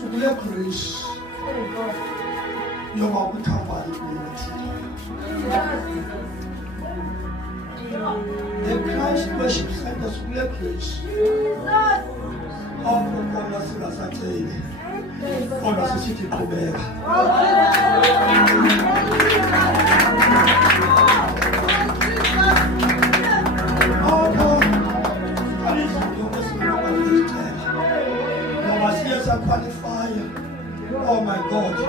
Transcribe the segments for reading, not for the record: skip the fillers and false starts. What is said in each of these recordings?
Sukule grace. You're about to come by the Christ worship center Sukule grace. All for us as I tell you. For us to sit in Quebec. Qualifier. Oh my God. For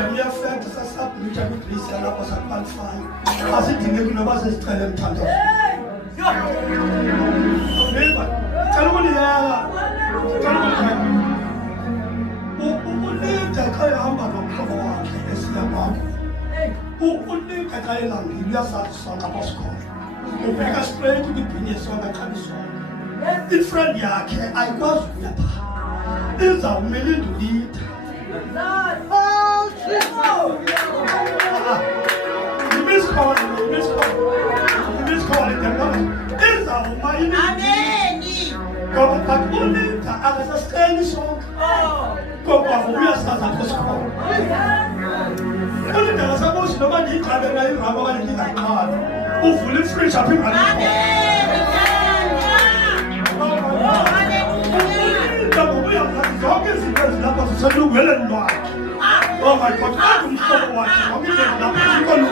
the mere fact that I start reaching with this and I was a qualifier. I said, you know, was a strength and tandem. Tell me, I was is a million to eat. You miss calling them. Is a woman. But only I was a strange song. Go back, we are starting to score. Only there was a most nobody traveling around in that car. Who fully free shopping. Oh my God, I'm so watching. I'm going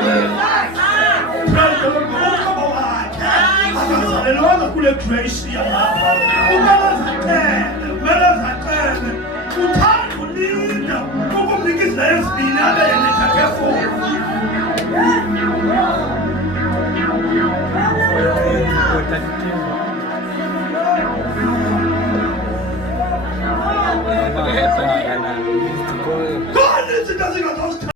God,